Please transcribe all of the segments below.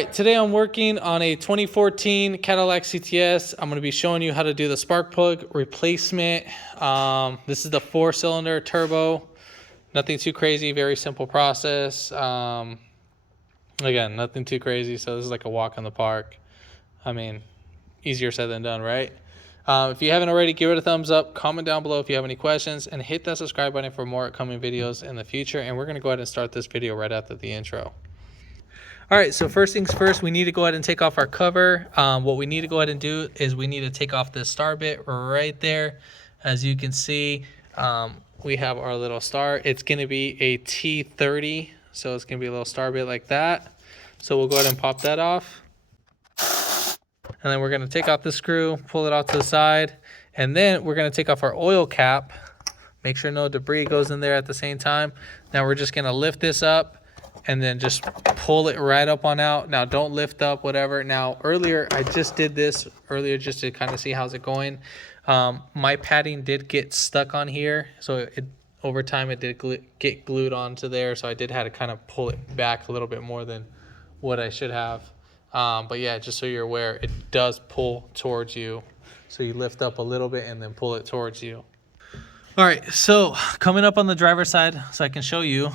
Today I'm working on a 2014 Cadillac CTS. I'm going to be showing you how to do the spark plug replacement. This is the 4-cylinder turbo. Nothing too crazy, very simple process. Again, nothing too crazy, so this is like a walk in the park. I mean, easier said than done, right? If you haven't already, give it a thumbs up, comment down below if you have any questions, and hit that subscribe button for more upcoming videos in the future. And we're going to go ahead and start this video right after the intro. All right, so first things first, we need to go ahead and take off our cover. What we need to go ahead and do is we need to take off this star bit right there. As you can see, we have our little star. It's going to be a T30, so it's going to be a little star bit like that. So we'll go ahead and pop that off. And then we're going to take off the screw, pull it off to the side, and then we're going to take off our oil cap. Make sure no debris goes in there at the same time. Now we're just going to lift this up and then just pull it right up on out. Now don't lift up, whatever. Now earlier, I just did this earlier just to kind of see how's it going. My padding did get stuck on here, so over time it did get glued onto there, so I did have to kind of pull it back a little bit more than what I should have. But yeah, just so you're aware, it does pull towards you. So you lift up a little bit and then pull it towards you. All right, so coming up on the driver's side, so I can show you,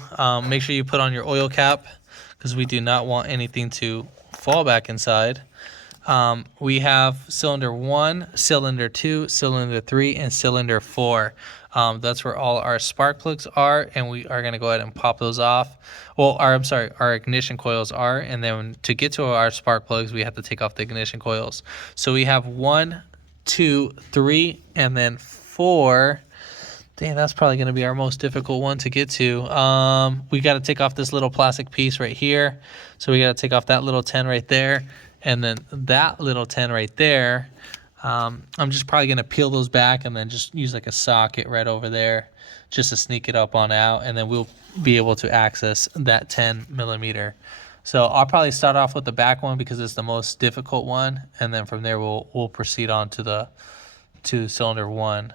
make sure you put on your oil cap because we do not want anything to fall back inside. We have cylinder 1, cylinder 2, cylinder 3, and cylinder 4. That's where all our spark plugs are, and we are going to go ahead and pop those off. Well, our ignition coils are, and then to get to our spark plugs, we have to take off the ignition coils. So we have 1, 2, 3, and then 4. Dang, that's probably going to be our most difficult one to get to. We got to take off this little plastic piece right here. So we got to take off that little 10 right there. And then that little 10 right there. I'm just probably going to peel those back and then just use like a socket right over there just to sneak it up on out. And then we'll be able to access that 10 millimeter. So I'll probably start off with the back one because it's the most difficult one. And then from there, we'll proceed on to cylinder 1.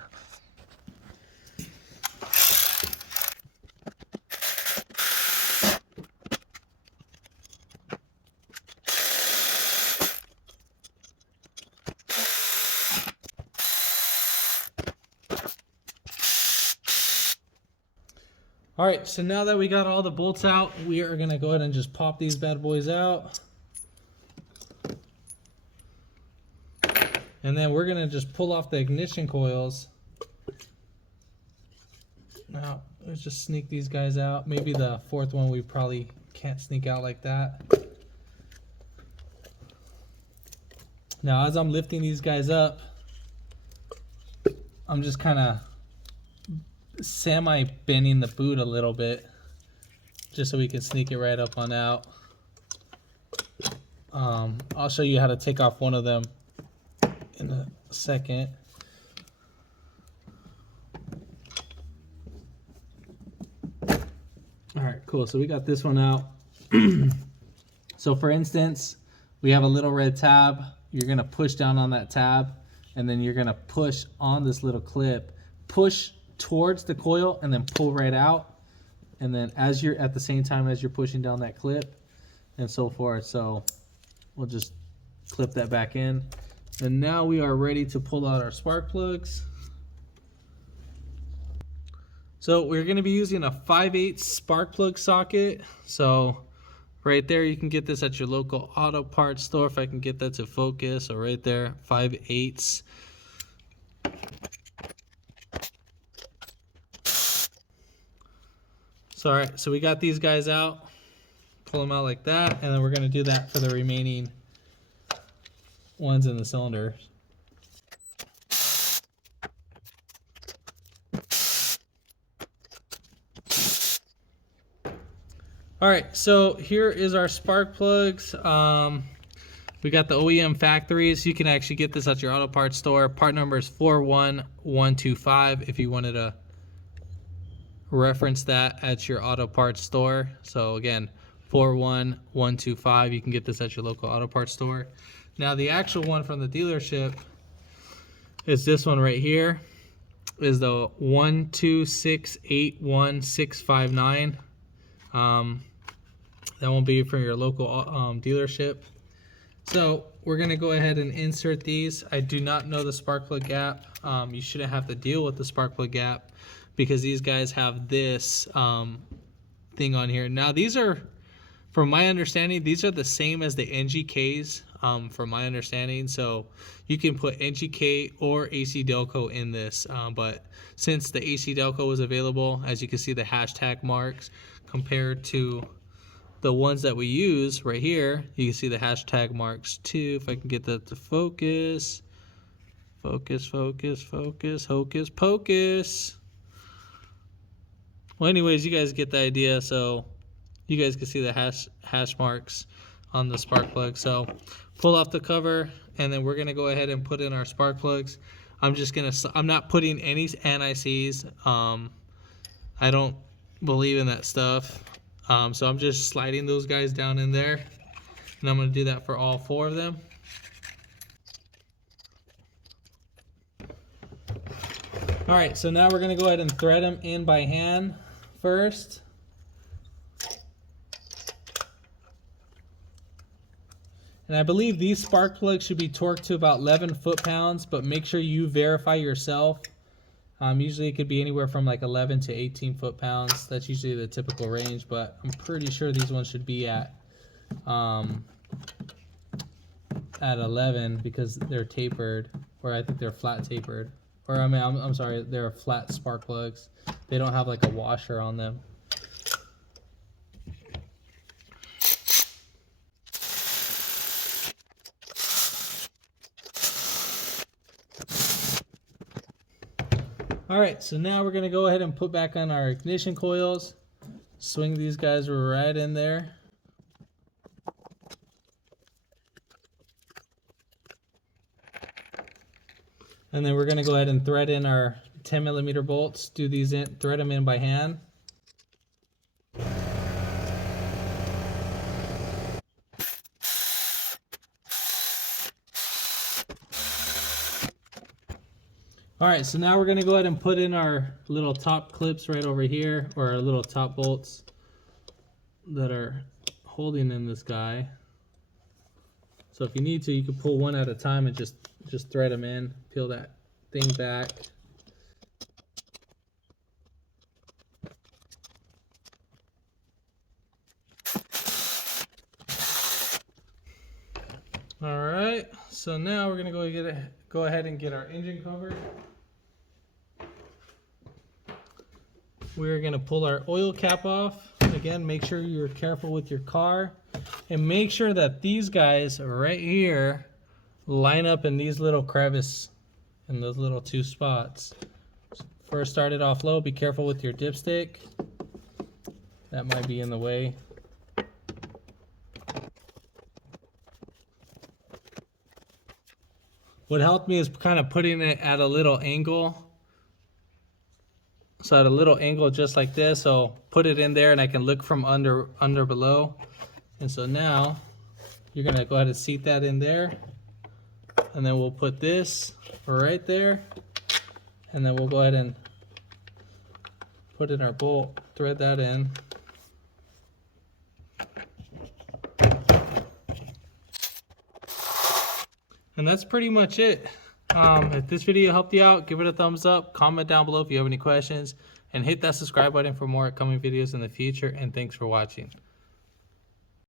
All right, so now that we got all the bolts out, we are gonna go ahead and just pop these bad boys out. And then we're gonna just pull off the ignition coils. Now, let's just sneak these guys out. Maybe the 4th one we probably can't sneak out like that. Now, as I'm lifting these guys up, I'm just kind of semi-bending the boot a little bit just so we can sneak it right up on out. I'll show you how to take off one of them in a second. All right, cool. So we got this one out. So for instance, we have a little red tab. You're going to push down on that tab, and then you're going to push on this little clip. Push towards the coil and then pull right out, and then as you're at the same time as you're pushing down that clip and so forth. So we'll just clip that back in, and now we are ready to pull out our spark plugs. So we're going to be using a 5/8 spark plug socket. So right there, you can get this at your local auto parts store, if I can get that to focus. So right there, 5/8. So, all right, so we got these guys out, pull them out like that, and then we're going to do that for the remaining ones in the cylinder. All right, so here is our spark plugs. We got the OEM factories. You can actually get this at your auto parts store. Part number is 41125 if you wanted to reference that at your auto parts store. So again, 41125. You can get this at your local auto parts store. Now the actual one from the dealership is this one right here. Is the 12681,659. That won't be for your local dealership. So we're gonna go ahead and insert these. I do not know the spark plug gap. You shouldn't have to deal with the spark plug gap because these guys have this thing on here. Now these are, from my understanding, these are the same as the NGKs, from my understanding. So you can put NGK or AC Delco in this, but since the AC Delco was available, as you can see the hashtag marks compared to the ones that we use right here, you can see the hashtag marks too. If I can get that to focus. Focus, focus, focus, hocus pocus. Well, anyways, you guys get the idea. So you guys can see the hash marks on the spark plug. So pull off the cover, and then we're gonna go ahead and put in our spark plugs. I'm not putting any anti-seize. I don't believe in that stuff. So I'm just sliding those guys down in there, and I'm going to do that for all 4 of them. All right, so now we're going to go ahead and thread them in by hand first. And I believe these spark plugs should be torqued to about 11 foot-pounds, but make sure you verify yourself. Usually it could be anywhere from like 11 to 18 foot-pounds. That's usually the typical range, but I'm pretty sure these ones should be at 11 because they're tapered, or I think they're flat tapered. Or I mean, I'm sorry, they're flat spark plugs. They don't have like a washer on them. All right, so now we're gonna go ahead and put back on our ignition coils. Swing these guys right in there. And then we're gonna go ahead and thread in our 10mm bolts. Do these in, thread them in by hand. All right, so now we're gonna go ahead and put in our little top clips right over here, or our little top bolts that are holding in this guy. So if you need to, you can pull one at a time and just thread them in, peel that thing back. All right, so now we're gonna go ahead and get our engine covered. We're gonna pull our oil cap off. Again, make sure you're careful with your car, and make sure that these guys right here line up in these little crevices, in those little 2 spots. First, start it off low. Be careful with your dipstick. That might be in the way. What helped me is kind of putting it at a little angle. So at a little angle just like this, so put it in there and I can look from under below. And so now you're gonna go ahead and seat that in there, and then we'll put this right there, and then we'll go ahead and put in our bolt, thread that in. And that's pretty much it. If this video helped you out, give it a thumbs up, comment down below if you have any questions, and hit that subscribe button for more upcoming videos in the future. And thanks for watching.